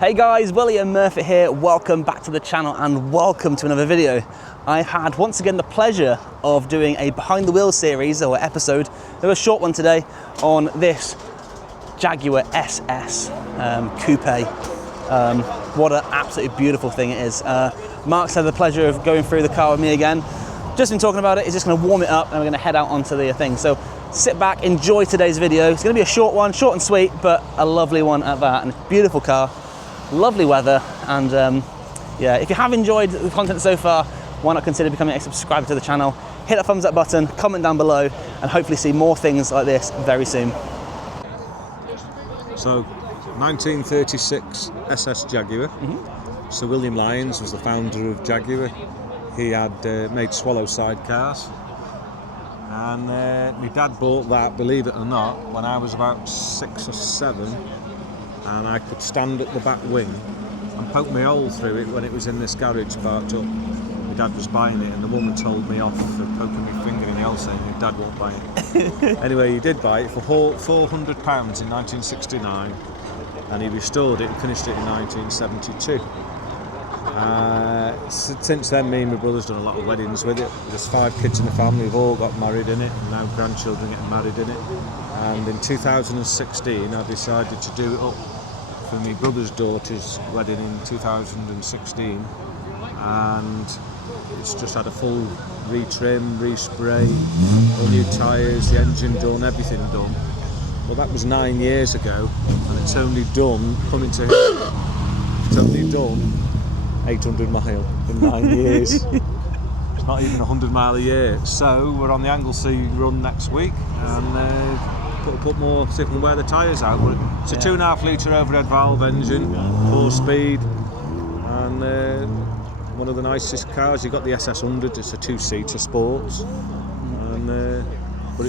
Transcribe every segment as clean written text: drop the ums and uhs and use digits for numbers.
Hey guys, William Murphy here. Welcome back to the channel and welcome to another video. I had once again the pleasure of doing a behind the wheel series or episode, a short one today, on this Jaguar SS coupe. What an absolutely beautiful thing it is. Mark's had the pleasure of going through the car with me again. Just been talking about it. He's just going to warm it up and we're going to head out onto the thing. So sit back, enjoy today's video. It's going to be a short one, short and sweet, but a lovely one at that. And beautiful car, lovely weather, and yeah, if you have enjoyed the content so far, why not consider becoming a subscriber to the channel? Hit that thumbs up button, comment down below, and hopefully see more things like this very soon. So, 1936 SS Jaguar. Sir William Lyons was the founder of Jaguar. He had made swallow sidecars, and my dad bought that, believe it or not, when I was about 6 or 7, and I could stand at the back wing and poke my hole through it when it was in this garage parked up. My dad was buying it and the woman told me off for poking my finger in the hole, saying your dad won't buy it. Anyway, he did buy it for £400 in 1969, and he restored it and finished it in 1972. Since then, me and my brother's done a lot of weddings with it. There's 5 kids in the family, we've all got married in it, and now grandchildren getting married in it. And in 2016 I decided to do it up for my brother's daughter's wedding in 2016, and it's just had a full retrim, respray, all new tyres, the engine done, everything done. Well, that was 9 years ago, and it's only done, coming to here, it's only done 800 mile in 9 years. It's not even 100 mile a year. So we're on the Anglesey run next week, and put more, see if we can wear the tyres out. But it's a 2.5 litre overhead valve engine, 4-speed, and one of the nicest cars. You've got the SS 100, it's a 2-seater sports, and but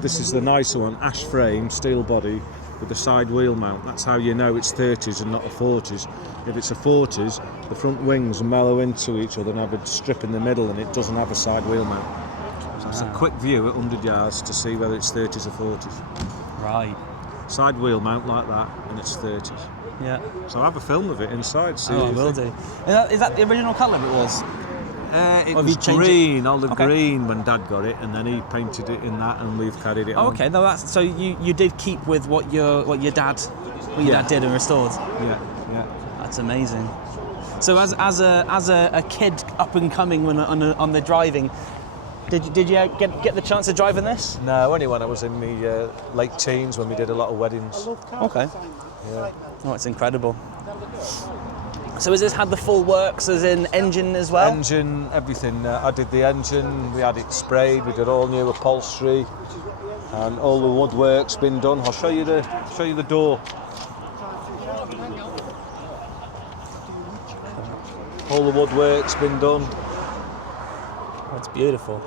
this is the nicer one, ash frame, steel body with a side wheel mount. That's how you know it's 30s and not a 40s. If it's a 40s, the front wings mellow into each other and have a strip in the middle, and it doesn't have a side wheel mount. So it's a quick view at 100 yards to see whether it's 30s or 40s. Right. Side wheel mount like that, and it's 30s. Yeah. So I have a film of it inside. See I will do. Is that the original colour it was? It was green, olive green when Dad got it, and then he painted it in that, and we've carried it on. Okay, no, that's so you did keep with what your dad did and restored. Yeah. That's amazing. So as a kid up and coming on the driving, did you get the chance to drive in this? No, only when I was in my late teens when we did a lot of weddings. Okay. Yeah. Oh, it's incredible. So has this had the full works as in engine as well? Engine, everything. I did the engine, we had it sprayed, we did all new upholstery, and all the woodwork's been done. I'll show you the door. All the woodwork's been done. That's beautiful.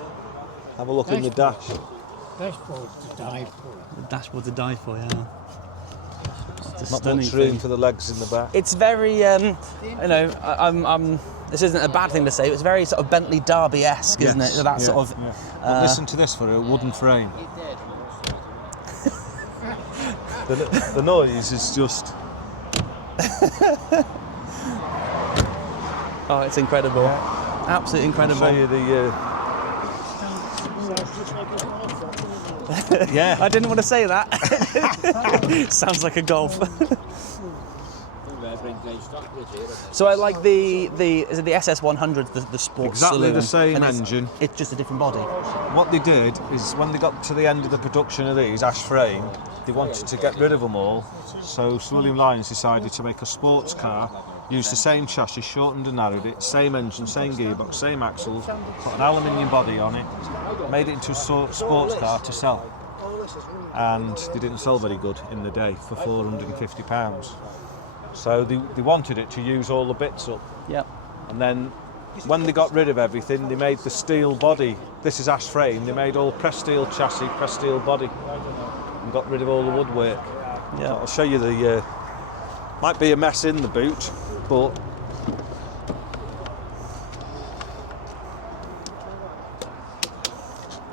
Have a look in the dash. Dashboard to die for. The dashboard to die for, yeah. Not much room for the legs in the back. It's very, this isn't a bad thing to say, but it's very sort of Bentley Derby-esque, isn't it? So that sort of. But listen to this for a wooden frame. the noise is just. Oh, it's incredible. Absolutely incredible. I'll show you the. Yeah, I didn't want to say that. Sounds like a Golf. So I like the is it the SS 100, the sports exactly saloon, the same and engine. It's just a different body. What they did is when they got to the end of the production of these ash frame, they wanted to get rid of them all. So Sir William Lyons decided to make a sports car. Used the same chassis, shortened and narrowed it, same engine, same gearbox, same axles, put an aluminium body on it, made it into a sports car to sell. And they didn't sell very good in the day for £450. So they wanted it to use all the bits up. Yep. And then when they got rid of everything, they made the steel body. This is ash frame. They made all pressed steel chassis, pressed steel body, and got rid of all the woodwork. Yeah. So I'll show you the. Might be a mess in the boot, but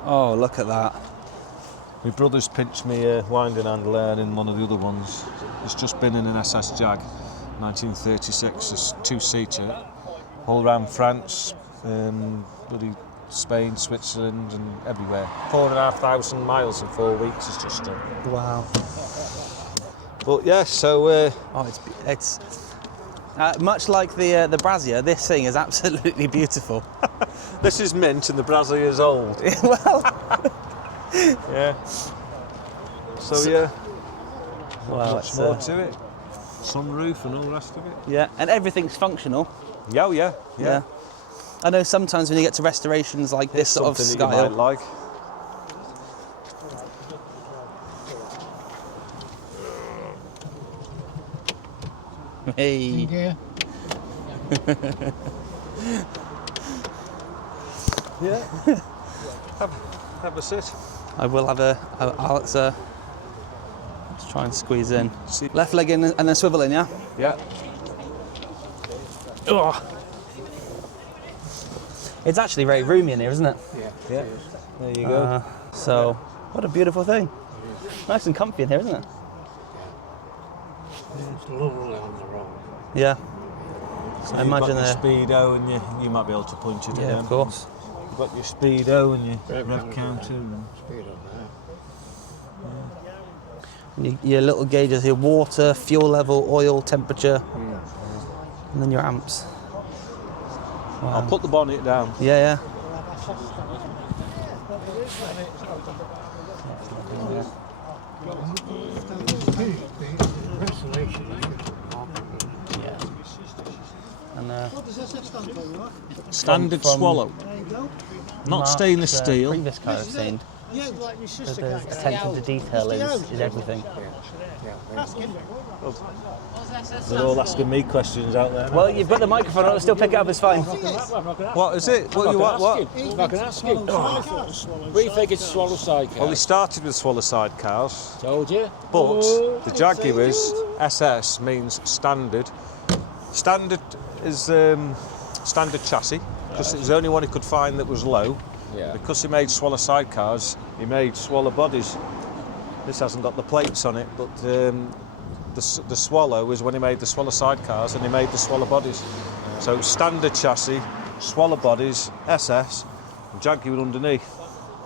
oh, look at that. My brother's pinched me a winding handle there in one of the other ones. It's just been in an SS Jag. 1936, it's two-seater, all around France, bloody Spain, Switzerland, and everywhere. 4,500 miles in 4 weeks is just done. Wow. But yeah, so It's much like the brazier. This thing is absolutely beautiful. this is mint and the brazier is old. Well, Yeah. So yeah, well, much more to it. Sunroof and all the rest of it. yeah, and everything's functional. Yeah, oh, yeah. I know sometimes when you get to restorations like this sort of Something that you style, might like. hey, Yeah. Yeah. have a sit. I will have let's try and squeeze in. See. Left leg in and then swivel in, yeah? Yeah. Ugh. It's actually very roomy in here, isn't it? Yeah. There you go. So, what a beautiful thing. Nice and comfy in here, isn't it? It's lovely on the road. Yeah. So I you've imagine got your speedo and you might be able to punch it Yeah, again. of course. You've got your speedo and your rev counter. Speed up there. And your little gauges, your water, fuel level, oil, temperature, and then your amps. Wow. I'll put the bonnet down. Yeah. And Standard from swallow. Not Mark's, stainless steel. Previous car I've seen. The attention to detail is everything. They're all asking me questions out there. Well, you've got the microphone, I'll still pick it up, it's fine. What is it? What you what? I'm not going to ask you. We think it's swallow side car. Well, they started with swallow side cars, Told you. but the Jaguars SS means standard. Standard is standard chassis because it was the only one he could find that was low. Yeah. Because he made swallow side cars, he made swallow bodies. This hasn't got the plates on it, but the swallow is when he made the swallow side cars and he made the swallow bodies. So standard chassis, swallow bodies, SS, and Jaguar underneath.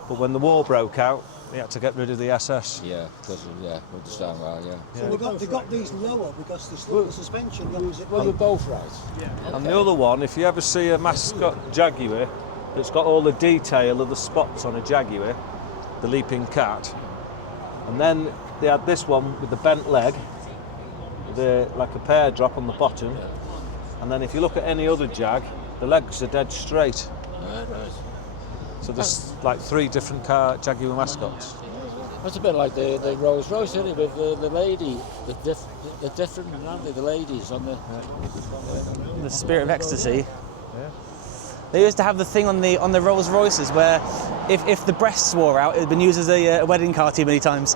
But when the war broke out, he had to get rid of the SS. Yeah, because understand right, yeah. So they got these lower because the suspension goes it. Well, you're both right. And the other one, if you ever see a mascot Jaguar that's got all the detail of the spots on a Jaguar, the leaping cat, and then they had this one with the bent leg, like a pear drop on the bottom, and then if you look at any other Jag, the legs are dead straight. Right. So there's like 3 different Jaguar mascots. That's a bit like the Rolls Royce, isn't it, with the lady, the different, aren't they, the ladies on the... The Spirit of Ecstasy. They used to have the thing on the Rolls Royces where if the breasts wore out, it had been used as a wedding car too many times.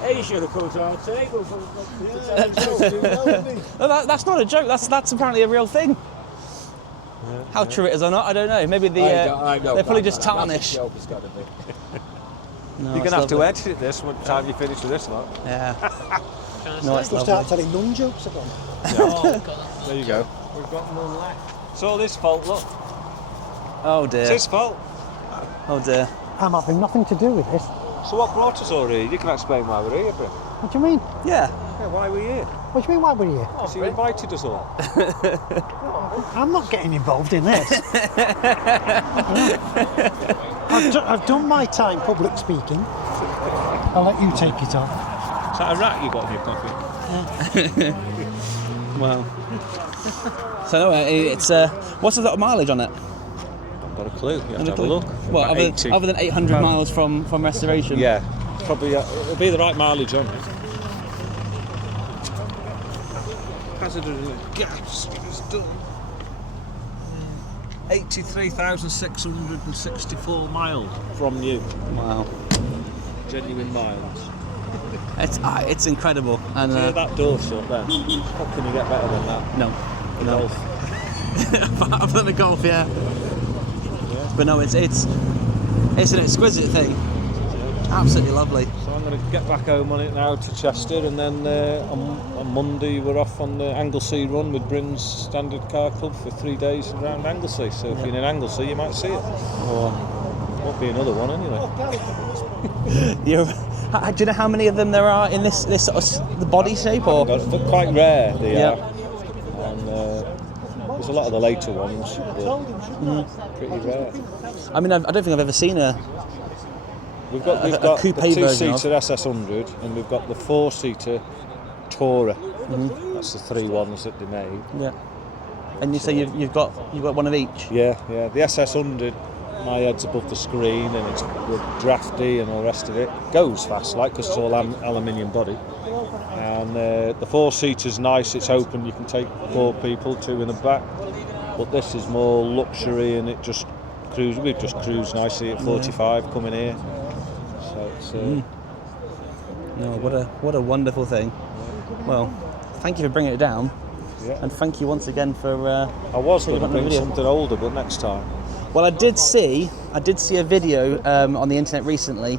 Hey, you should have come to our table for No, that's not a joke. That's apparently a real thing. How true it is or not, I don't know. Maybe I know they probably just that's a tarnish. joke, it's got to be. No, You're going to have to edit this one time you finish with this lot. Yeah. No, it's We'll start lovely. telling nun jokes again. There you go. We've got none left. It's all his fault, look. Oh It's dear. his fault. Oh dear. I'm having nothing to do with this. So what brought us all here? You can explain why we're here, bro. What do you mean? Yeah. Yeah, why we're here? What do you mean why we're here? So you invited us all. I'm not getting involved in this. I've done my time public speaking. I'll let you take it on. Is that a rat you got in your pocket? Wow. So it's what's the mileage on it? I've got a clue. You have to have a look. Well, About 80. other than 800 miles from restoration. Yeah, probably it'll be the right mileage on it. Hazardous gas is done. 83,664 miles from you. Wow. Genuine miles. It's incredible. And See that door shut there? What can you get better than that? no. The Golf. Apart from the Golf, yeah. But no, it's an exquisite thing. Absolutely lovely. So I'm going to get back home on it now to Chester, and then on Monday we're off on the Anglesey run with Britain's Standard Car Club for 3 days around Anglesey. So if you're in Anglesey, you might see it. Or won't be another one anyway. Do you know how many of them there are in this sort of the body shape? Or But quite rare they Yeah. are. And there's a lot of the later ones, but pretty rare. I mean, I don't think I've ever seen a. We've got coupe the version of. 2-seater SS100, and we've got the 4-seater Tourer. That's the 3 ones that they made. Yeah. And you say you've got one of each. Yeah. The SS100, my head's above the screen, and it's drafty and all the rest of it. Goes fast, like, because it's all aluminium body. And the 4-seater's nice. It's open. You can take 4 people, 2 in the back. But this is more luxury, and it just cruise. We've just cruised nicely at 45 coming here. So it's. No, what a wonderful thing. Well, thank you for bringing it down, Yeah. and thank you once again for. I was going to taking bring the video. something older, but next time. Well, I did see a video on the internet recently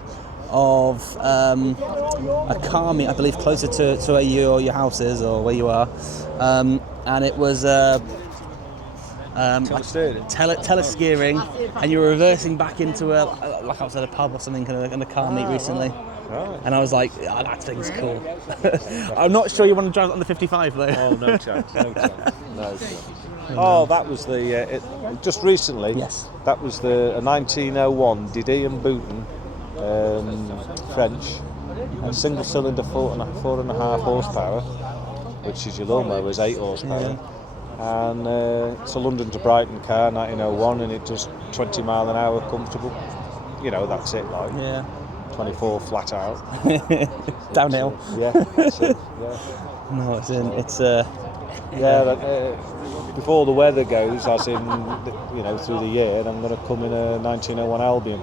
of a car meet, I believe, closer to where your house is or where you are, and it was telesteering, and you were reversing back into like outside a pub or something in a car meet recently. Right. And I was like, oh, that thing's cool. I'm not sure you want to drive it on the 55 though. Oh, no chance. No chance. Oh, that was the just recently. Yes. That was a 1901 Didier and Bouton French, a single cylinder 4.5 horsepower, which is your lawnmower is 8 horsepower. Yeah. And it's a London to Brighton car, 1901, and it does 20 mile an hour comfortable. You know, that's it, like. Yeah. 24 flat out. Downhill. Yeah, that's it. Yeah. No, it's before the weather goes, as in, through the year, I'm going to come in a 1901 Albion.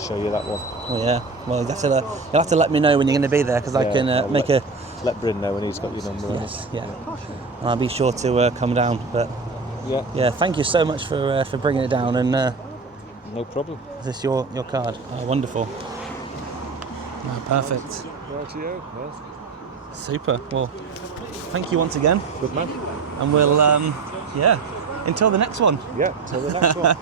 Show you that one. Oh yeah. Well, you'll have to let me know when you're going to be there, because I can make a. Let Bryn know when he's got your number. Yes. Yeah. And I'll be sure to come down. But yeah. Thank you so much for bringing it down, and no problem. is this your card? Oh, wonderful. Oh, perfect. Rightio. Super. Well, thank you once again. Good man. And we'll until the next one. Yeah, till the next one.